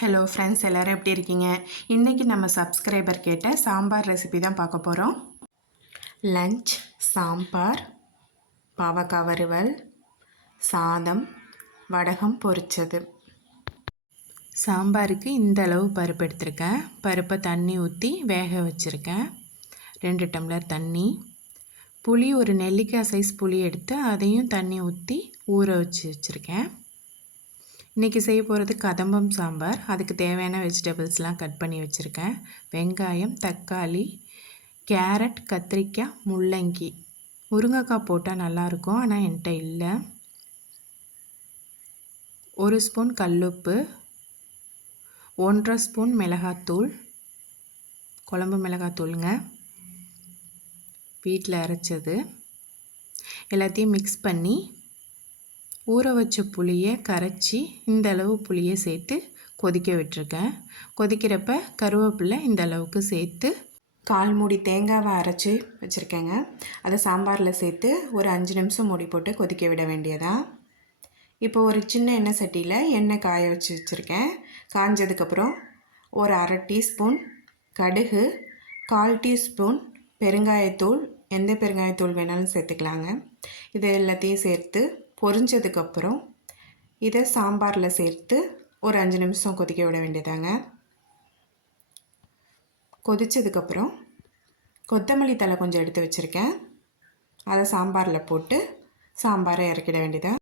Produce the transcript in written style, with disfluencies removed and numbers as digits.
Hello friends, எல்லோரும் எப்படி இருக்கீங்க? இன்றைக்கி நம்ம சப்ஸ்கிரைபர் கேட்ட சாம்பார் ரெசிபி தான் பார்க்க போகிறோம். லஞ்ச் சாம்பார், பாவக்காய் வறுவல், சாதம், வடகம் பொரிச்சது. சாம்பாருக்கு இந்த அளவு பருப்பு எடுத்திருக்கேன். பருப்பை தண்ணி ஊற்றி வேக வச்சுருக்கேன். 2 டம்ளர் தண்ணி. புளி ஒரு நெல்லிக்காய் சைஸ் புளி எடுத்து அதையும் தண்ணி ஊற்றி ஊற வச்சுருக்கேன். இன்றைக்கி செய்ய போகிறது கதம்பம் சாம்பார். அதுக்கு தேவையான வெஜிடபிள்ஸ்லாம் கட் பண்ணி வச்சுருக்கேன். வெங்காயம், தக்காளி, கேரட், கத்திரிக்காய், முள்ளங்கி, முருங்கைக்காய் போட்டால் நல்லாயிருக்கும், ஆனால் என்கிட்ட இல்லை. 1 ஸ்பூன் கல்லுப்பு, 1.5 ஸ்பூன் மிளகாத்தூள், குழம்பு மிளகாத்தூளுங்க, வீட்டில் அரைச்சது. எல்லாத்தையும் மிக்ஸ் பண்ணி ஊற வச்ச புளியை கரைச்சி இந்த அளவு புளியை சேர்த்து கொதிக்க விட்டுருக்கேன். கொதிக்கிறப்ப கருவேப்பிலை இந்த அளவுக்கு சேர்த்து 1/4 மூடி தேங்காவை அரைச்சி வச்சுருக்கேங்க. அதை சாம்பாரில் சேர்த்து ஒரு 5 நிமிஷம் மூடி போட்டு கொதிக்க விட வேண்டியதான். இப்போ ஒரு சின்ன எண்ணெய் சட்டியில் எண்ணெய் காய வச்சு வச்சுருக்கேன். காஞ்சதுக்கப்புறம் ஒரு 1/2 டீஸ்பூன் கடுகு, 1/4 டீஸ்பூன் பெருங்காயத்தூள், எந்த பெருங்காயத்தூள் வேணாலும் சேர்த்துக்கலாங்க. இதை எல்லாத்தையும் சேர்த்து பொரிஞ்சதுக்கப்புறம் இதை சாம்பாரில் சேர்த்து ஒரு 5 நிமிஷம் கொதிக்க விட வேண்டியதாங்க. கொதித்ததுக்கப்புறம் கொத்தமல்லி தழை கொஞ்சம் எடுத்து வச்சுருக்கேன். அதை சாம்பாரில் போட்டு சாம்பாரை இறக்கிட வேண்டியதான்.